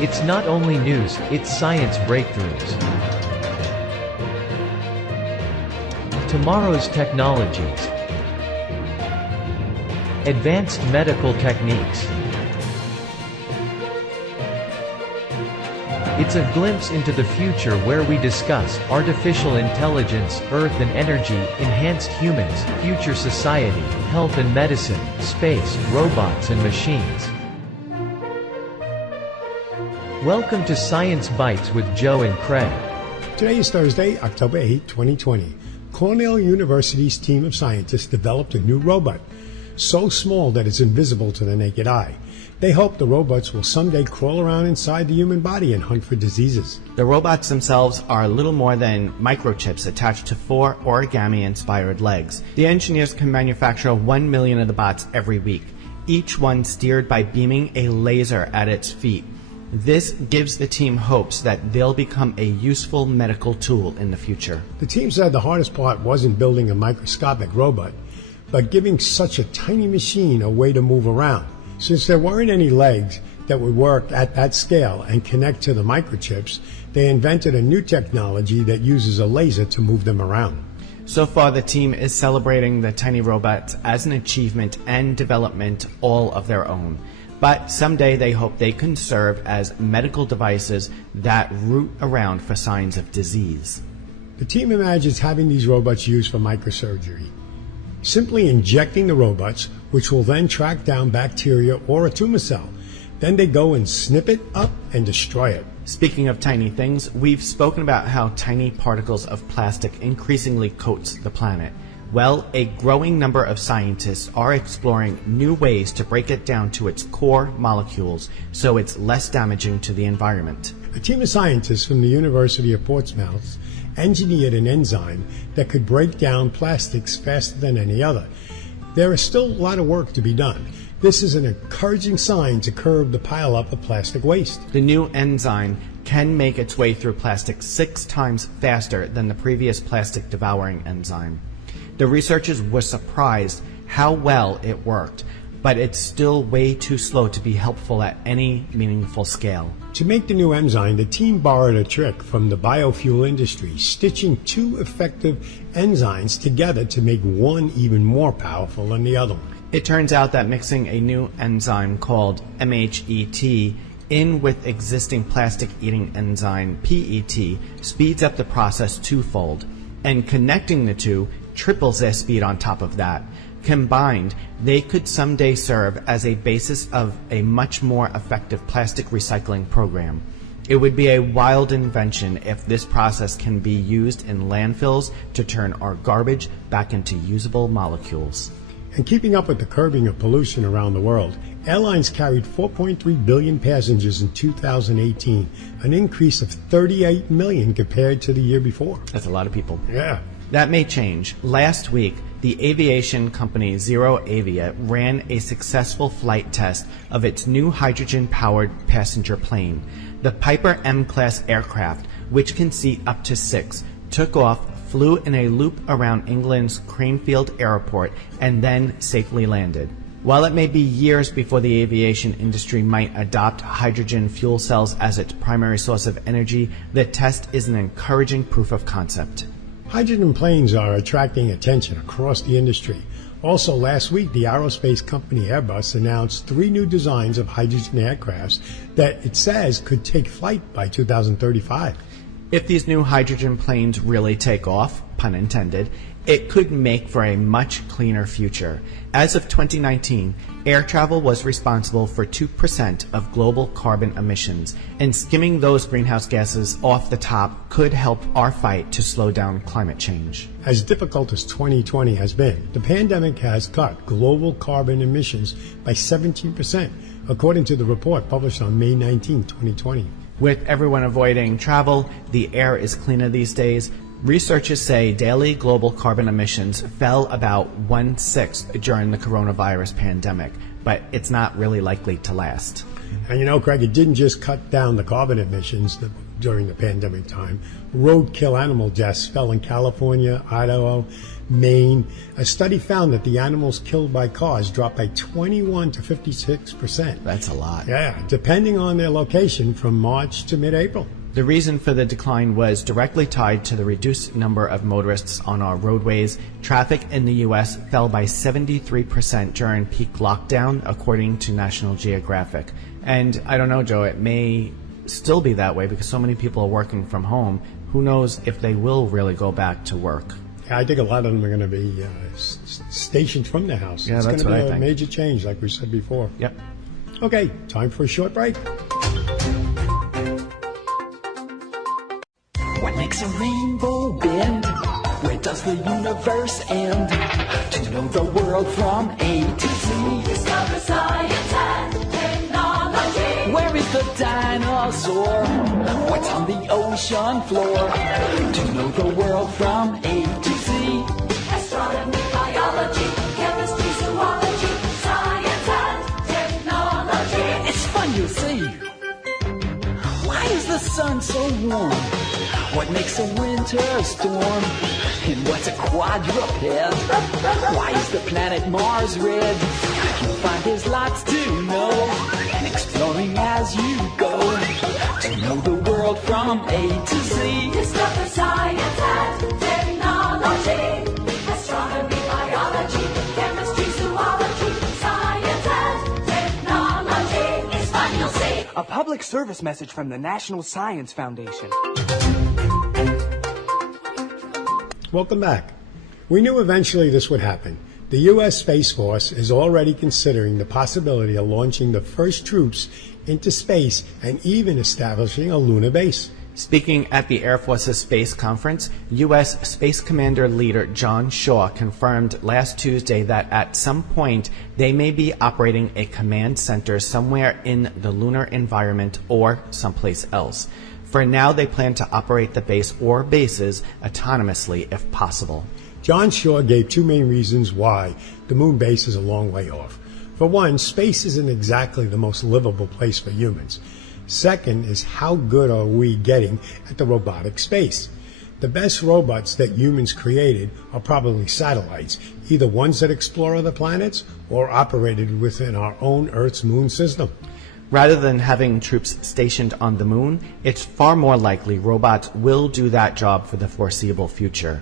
It's not only news, it's science breakthroughs. Tomorrow's technologies. Advanced medical techniques. It's a glimpse into the future where we discuss artificial intelligence, earth and energy, enhanced humans, future society, health and medicine, space, robots and machines. Welcome to Science Bytes with Joe and Craig. Today is Thursday, October 8, 2020. Cornell University's team of scientists developed a new robot, so small that it's invisible to the naked eye. They hope the robots will someday crawl around inside the human body and hunt for diseases. The robots themselves are little more than microchips attached to 4 origami-inspired legs. The engineers can manufacture 1 million of the bots every week, each one steered by beaming a laser at its feet. This gives the team hopes that they'll become a useful medical tool in the future. The team said the hardest part wasn't building a microscopic robot, but giving such a tiny machine a way to move around. Since there weren't any legs that would work at that scale and connect to the microchips, they invented a new technology that uses a laser to move them around. So far, the team is celebrating the tiny robots as an achievement and development all of their own. But someday they hope they can serve as medical devices that root around for signs of disease. The team imagines having these robots used for microsurgery. Simply injecting the robots, which will then track down bacteria or a tumor cell. Then they go and snip it up and destroy it. Speaking of tiny things, we've spoken about how tiny particles of plastic increasingly coats the planet. Well, a growing number of scientists are exploring new ways to break it down to its core molecules so it's less damaging to the environment. A team of scientists from the University of Portsmouth engineered an enzyme that could break down plastics faster than any other. There is still a lot of work to be done. This is an encouraging sign to curb the pileup of plastic waste. The new enzyme can make its way through plastic 6 times faster than the previous plastic devouring enzyme. The researchers were surprised how well it worked, but it's still way too slow to be helpful at any meaningful scale. To make the new enzyme, the team borrowed a trick from the biofuel industry, stitching 2 effective enzymes together to make one even more powerful than the other one. It turns out that mixing a new enzyme called MHET in with existing plastic-eating enzyme PET speeds up the process twofold, and connecting the two triples their speed on top of that. Combined, they could someday serve as a basis of a much more effective plastic recycling program. It would be a wild invention if this process can be used in landfills to turn our garbage back into usable molecules. And keeping up with the curbing of pollution around the world, airlines carried 4.3 billion passengers in 2018, an increase of 38 million compared to the year before. That's a lot of people. Yeah. That may change. Last week, the aviation company ZeroAvia ran a successful flight test of its new hydrogen-powered passenger plane. The Piper M-class aircraft, which can seat up to 6, took off, flew in a loop around England's Cranefield Airport, and then safely landed. While it may be years before the aviation industry might adopt hydrogen fuel cells as its primary source of energy, the test is an encouraging proof of concept. Hydrogen planes are attracting attention across the industry. Also last week, the aerospace company Airbus announced 3 new designs of hydrogen aircrafts that it says could take flight by 2035. If these new hydrogen planes really take off, pun intended, it could make for a much cleaner future. As of 2019, air travel was responsible for 2% of global carbon emissions, and skimming those greenhouse gases off the top could help our fight to slow down climate change. As difficult as 2020 has been, the pandemic has cut global carbon emissions by 17%, according to the report published on May 19, 2020. With everyone avoiding travel, the air is cleaner these days. Researchers say daily global carbon emissions fell about 1/6 during the coronavirus pandemic, but it's not really likely to last. And you know, Craig, it didn't just cut down the carbon emissions during the pandemic time. Roadkill animal deaths fell in California, Idaho, Maine, a study found that the animals killed by cars dropped by 21 to 56%. That's a lot. Yeah, depending on their location from March to mid-April. The reason for the decline was directly tied to the reduced number of motorists on our roadways. Traffic in the U.S. fell by 73% during peak lockdown, according to National Geographic. And I don't know, Joe, it may still be that way because so many people are working from home. Who knows if they will really go back to work? Yeah, I think a lot of them are going to be stationed from their house. Yeah, it's that's going what to I be a think. major change, like we said before. Yep. Okay, time for a short break. What makes a rainbow bend? Where does the universe end? To know the world from A to Z. Discover science and technology. Where is the dinosaur? What's on the ocean floor? To know the world from A to Z. Astronomy, biology, chemistry, zoology, science and technology. It's fun, you'll see. Why is the sun so warm? What makes a winter storm? And what's a quadruped? Why is the planet Mars red? You'll find there's lots to know. And exploring as you go. To know the world from A to Z. Discover science and technology. Astronomy, biology, chemistry, zoology, science and technology. It's fun, you'll see. A public service message from the National Science Foundation. Welcome back. We knew eventually this would happen. The U.S. Space Force is already considering the possibility of launching the first troops into space and even establishing a lunar base. Speaking at the Air Force's Space Conference, U.S. Space Commander Leader John Shaw confirmed last Tuesday that at some point they may be operating a command center somewhere in the lunar environment or someplace else. For now, they plan to operate the base or bases autonomously if possible. John Shaw gave two main reasons why the moon base is a long way off. For one, space isn't exactly the most livable place for humans. Second is how good are we getting at the robotic space? The best robots that humans created are probably satellites, either ones that explore other planets or operated within our own Earth's moon system. Rather than having troops stationed on the moon, it's far more likely robots will do that job for the foreseeable future.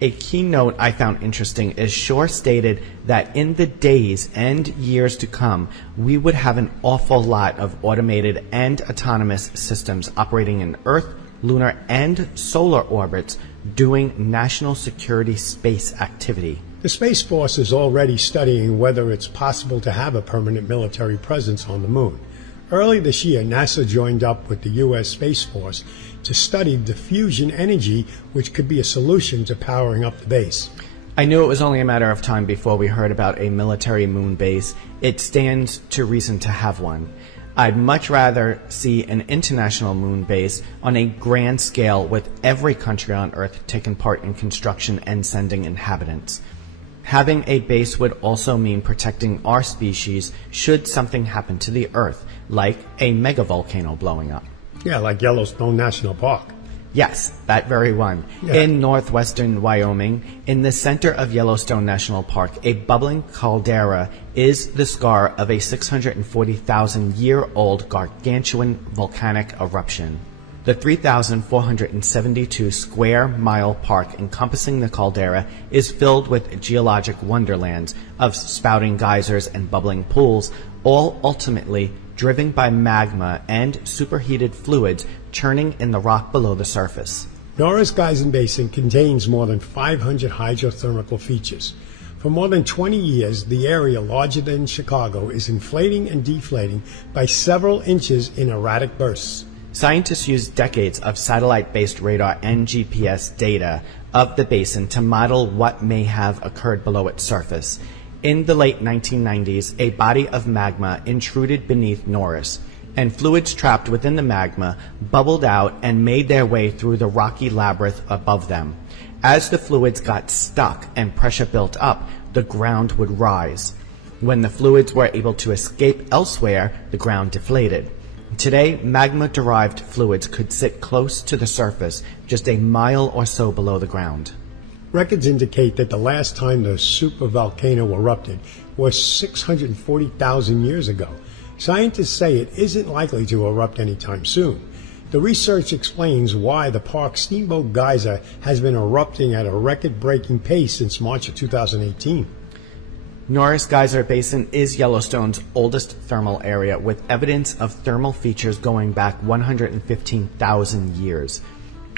A keynote I found interesting is Shaw stated that in the days and years to come, we would have an awful lot of automated and autonomous systems operating in Earth, lunar, and solar orbits doing national security space activity. The Space Force is already studying whether it's possible to have a permanent military presence on the moon. Early this year, NASA joined up with the U.S. Space Force to study diffusion energy, which could be a solution to powering up the base. I knew it was only a matter of time before we heard about a military moon base. It stands to reason to have one. I'd much rather see an international moon base on a grand scale with every country on Earth taking part in construction and sending inhabitants. Having a base would also mean protecting our species should something happen to the Earth, like a megavolcano blowing up. Yeah, like Yellowstone National Park. Yes, that very one. Yeah. In northwestern Wyoming, in the center of Yellowstone National Park, a bubbling caldera is the scar of a 640,000-year-old gargantuan volcanic eruption. The 3,472 square mile park encompassing the caldera is filled with geologic wonderlands of spouting geysers and bubbling pools, all ultimately driven by magma and superheated fluids churning in the rock below the surface. Norris Geisen Basin contains more than 500 hydrothermal features. For more than 20 years, the area larger than Chicago is inflating and deflating by several inches in erratic bursts. Scientists used decades of satellite-based radar and GPS data of the basin to model what may have occurred below its surface. In the late 1990s, a body of magma intruded beneath Norris, and fluids trapped within the magma bubbled out and made their way through the rocky labyrinth above them. As the fluids got stuck and pressure built up, the ground would rise. When the fluids were able to escape elsewhere, the ground deflated. Today, magma-derived fluids could sit close to the surface, just a mile or so below the ground. Records indicate that the last time the supervolcano erupted was 640,000 years ago. Scientists say it isn't likely to erupt anytime soon. The research explains why the park's Steamboat Geyser has been erupting at a record-breaking pace since March of 2018. Norris Geyser Basin is Yellowstone's oldest thermal area, with evidence of thermal features going back 115,000 years.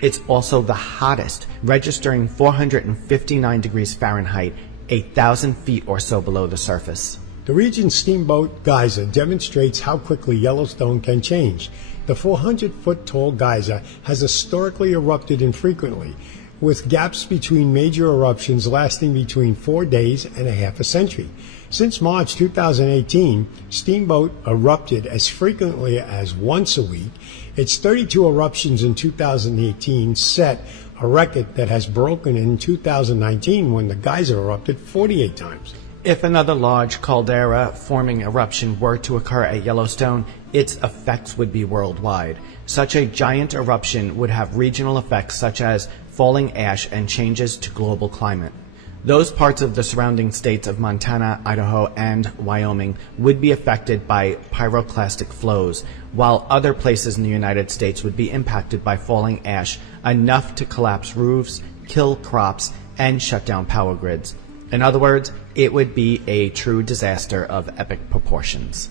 It's also the hottest, registering 459 degrees Fahrenheit, 8,000 feet or so below the surface. The region's Steamboat Geyser demonstrates how quickly Yellowstone can change. The 400-foot-tall geyser has historically erupted infrequently, with gaps between major eruptions lasting between 4 days and a half a century. Since March 2018, Steamboat erupted as frequently as once a week. Its 32 eruptions in 2018 set a record that has broken in 2019 when the geyser erupted 48 times. If another large caldera-forming eruption were to occur at Yellowstone, its effects would be worldwide. Such a giant eruption would have regional effects such as falling ash and changes to global climate. Those parts of the surrounding states of Montana, Idaho, and Wyoming would be affected by pyroclastic flows, while other places in the United States would be impacted by falling ash, enough to collapse roofs, kill crops, and shut down power grids. In other words, it would be a true disaster of epic proportions.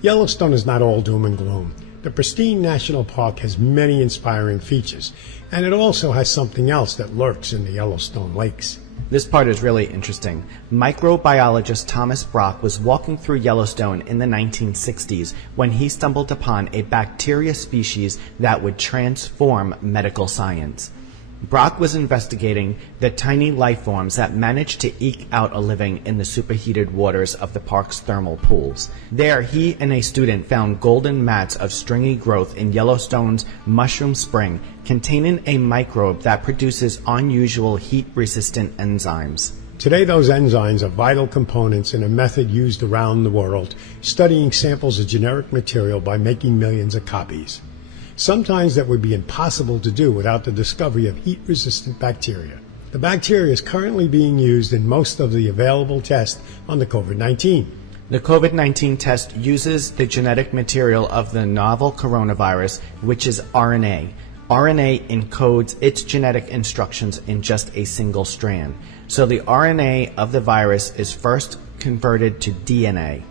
Yellowstone is not all doom and gloom. The pristine national park has many inspiring features, and it also has something else that lurks in the Yellowstone lakes. This part is really interesting. Microbiologist Thomas Brock was walking through Yellowstone in the 1960s when he stumbled upon a bacteria species that would transform medical science. Brock was investigating the tiny life forms that managed to eke out a living in the superheated waters of the park's thermal pools. There, he and a student found golden mats of stringy growth in Yellowstone's mushroom spring containing a microbe that produces unusual heat-resistant enzymes. Today, those enzymes are vital components in a method used around the world, studying samples of generic material by making millions of copies. Sometimes that would be impossible to do without the discovery of heat-resistant bacteria. The bacteria is currently being used in most of the available tests on the COVID-19. The COVID-19 test uses the genetic material of the novel coronavirus, which is RNA. RNA encodes its genetic instructions in just a single strand. So the RNA of the virus is first converted to DNA.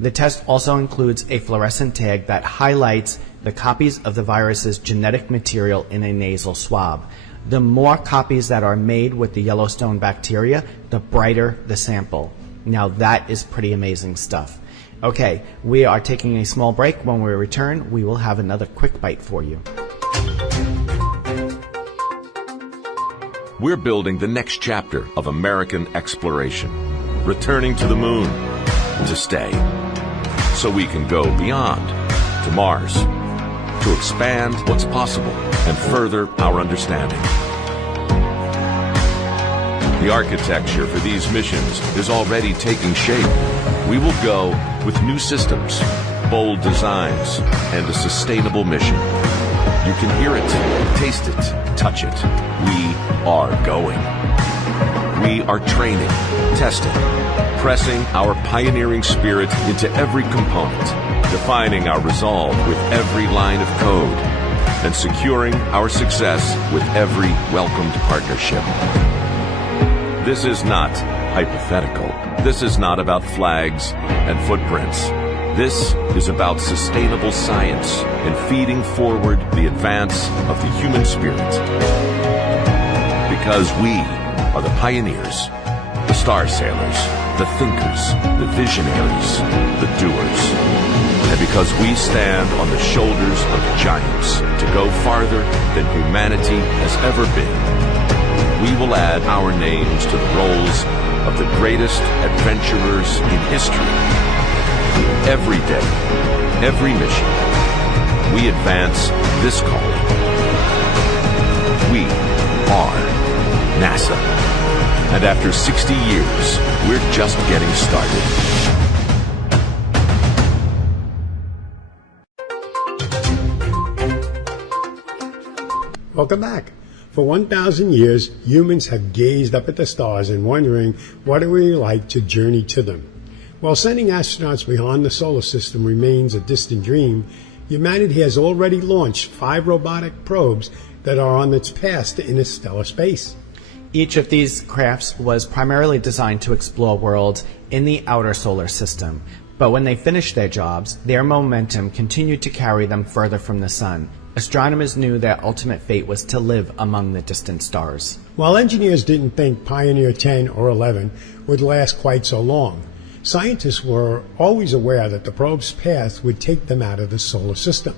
The test also includes a fluorescent tag that highlights the copies of the virus's genetic material in a nasal swab. The more copies that are made with the Yellowstone bacteria, the brighter the sample. Now that is pretty amazing stuff. Okay, we are taking a small break. When we return, we will have another quick bite for you. We're building the next chapter of American exploration, returning to the moon to stay, so we can go beyond to Mars, to expand what's possible and further our understanding. The architecture for these missions is already taking shape. We will go with new systems, bold designs, and a sustainable mission. You can hear it, taste it, touch it. We are going. We are training, testing, pressing our pioneering spirit into every component, defining our resolve with every line of code, and securing our success with every welcomed partnership. This is not hypothetical. This is not about flags and footprints. This is about sustainable science and feeding forward the advance of the human spirit. Because we are the pioneers, the star sailors, the thinkers, the visionaries, the doers. And because we stand on the shoulders of giants to go farther than humanity has ever been, we will add our names to the rolls of the greatest adventurers in history. Every day, every mission, we advance this calling. We are NASA. And after 60 years, we're just getting started. Welcome back. For 1,000 years, humans have gazed up at the stars and wondering what it would be like to journey to them. While sending astronauts beyond the solar system remains a distant dream, humanity has already launched 5 robotic probes that are on its path to interstellar space. Each of these crafts was primarily designed to explore worlds in the outer solar system, but when they finished their jobs, their momentum continued to carry them further from the sun. Astronomers knew their ultimate fate was to live among the distant stars. While engineers didn't think Pioneer 10 or 11 would last quite so long, scientists were always aware that the probe's path would take them out of the solar system.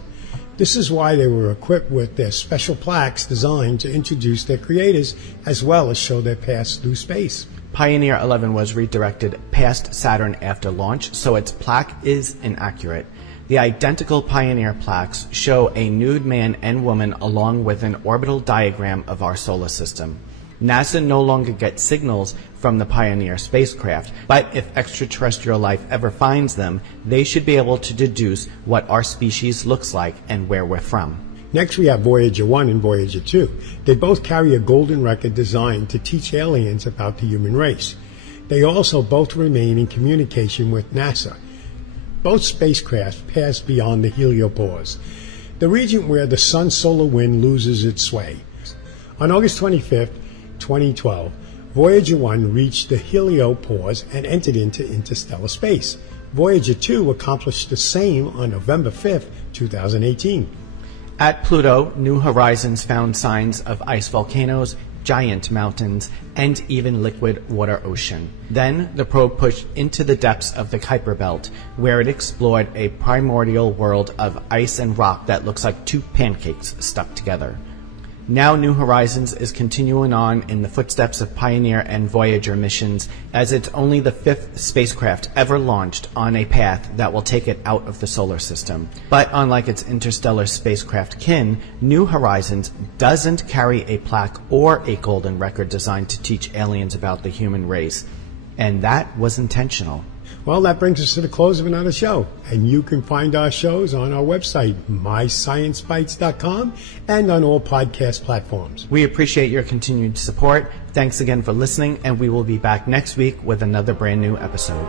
This is why they were equipped with their special plaques designed to introduce their creators as well as show their paths through space. Pioneer 11 was redirected past Saturn after launch, so its plaque is inaccurate. The identical Pioneer plaques show a nude man and woman along with an orbital diagram of our solar system. NASA no longer gets signals from the Pioneer spacecraft, but if extraterrestrial life ever finds them, they should be able to deduce what our species looks like and where we're from. Next, we have Voyager 1 and Voyager 2. They both carry a golden record designed to teach aliens about the human race. They also both remain in communication with NASA. Both spacecraft pass beyond the heliopause, the region where the sun's solar wind loses its sway. On August 25th, 2012, Voyager 1 reached the heliopause and entered into interstellar space. Voyager 2 accomplished the same on November 5th, 2018. At Pluto, New Horizons found signs of ice volcanoes, giant mountains, and even liquid water ocean. Then the probe pushed into the depths of the Kuiper Belt, where it explored a primordial world of ice and rock that looks like 2 pancakes stuck together. Now New Horizons is continuing on in the footsteps of Pioneer and Voyager missions, as it's only the 5th spacecraft ever launched on a path that will take it out of the solar system. But unlike its interstellar spacecraft kin, New Horizons doesn't carry a plaque or a golden record designed to teach aliens about the human race. And that was intentional. Well, that brings us to the close of another show. And you can find our shows on our website, mysciencebytes.com, and on all podcast platforms. We appreciate your continued support. Thanks again for listening, and we will be back next week with another brand new episode.